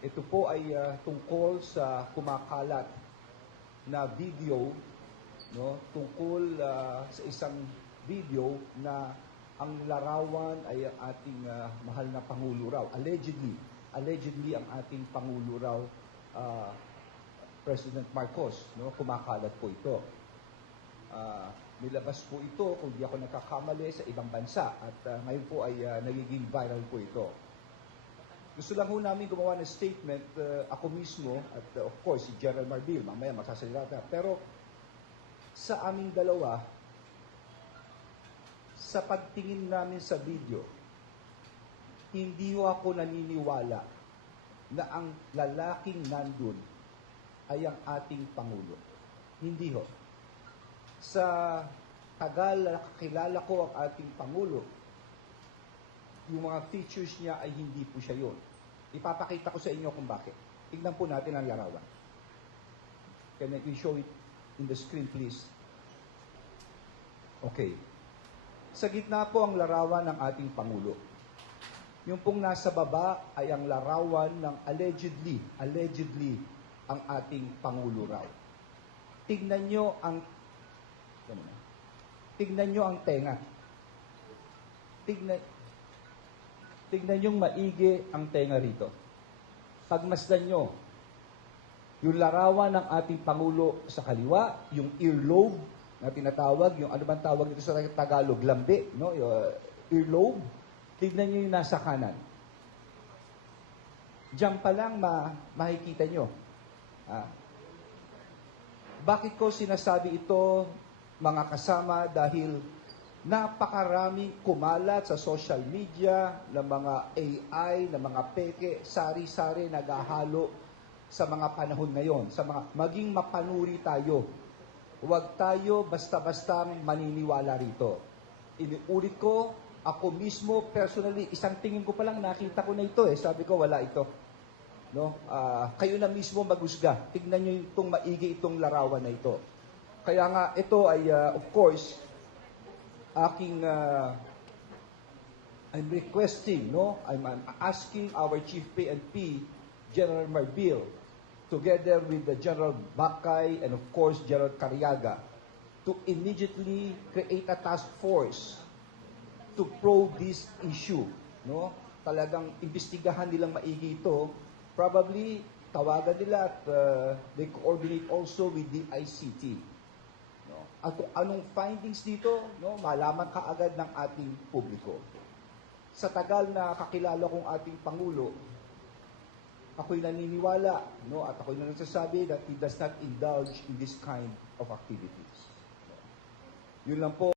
Ito po ay tungkol sa kumakalat na video, no, tungkol sa isang video na ang larawan ay ang ating mahal na Pangulo raw. Allegedly ang ating Pangulo raw, President Marcos, no, kumakalat po ito. Nilabas po ito, kung di ako nagkakamali, sa ibang bansa at ngayon po ay nagiging viral po ito. Gusto lang ho namin gumawa ng statement, ako mismo, at of course, si General Marbil, mamaya magsasalita. Pero sa aming dalawa, sa pagtingin namin sa video, hindi ho ako naniniwala na ang lalaking nandun ay ang ating Pangulo. Hindi ho. Sa tagal na nakakilala ko ang ating Pangulo, yung mga features niya ay hindi po siya yun. Ipapakita ko sa inyo kung bakit. Tignan po natin ang larawan. Can I show it in the screen, please? Okay. Sa gitna po ang larawan ng ating Pangulo. Yung pong nasa baba ay ang larawan ng allegedly ang ating Pangulo raw. Tignan nyo ang tenga. Tignan yung maigi ang tenga rito. Pagmasdan nyo, yung larawan ng ating Pangulo sa kaliwa, yung earlobe na tinatawag, yung ano bang tawag dito sa Tagalog, lambe, no? Yung earlobe. Tignan nyo yung nasa kanan. Diyan pa lang makikita nyo. Bakit ko sinasabi ito, mga kasama, dahil napakaraming kumalat sa social media ng mga AI, ng mga peke, sari-sari naghahalo sa mga panahon ngayon. Maging mapanuri tayo. Huwag tayo basta-bastang maniniwala rito. Iniulit ko, ako mismo, personally, isang tingin ko pa lang nakita ko na ito Sabi ko, wala ito. No? Kayo na mismo maghusga. Tignan nyo itong maigi itong larawan na ito. Kaya nga, ito ay, of course, I'm requesting, I'm asking our Chief PNP, General Marbil, together with the General Bakay and of course General Cariaga, to immediately create a task force to probe this issue. Talagang imbestigahan nilang maigi ito. Probably, tawagan nila at they coordinate also with the ICT. At kung anong findings dito, malaman kaagad ng ating publiko. Sa tagal na kakilala kong ating Pangulo, ako'y naniniwala, at ako'y nagsasabi that he does not indulge in this kind of activities. Yun lang po.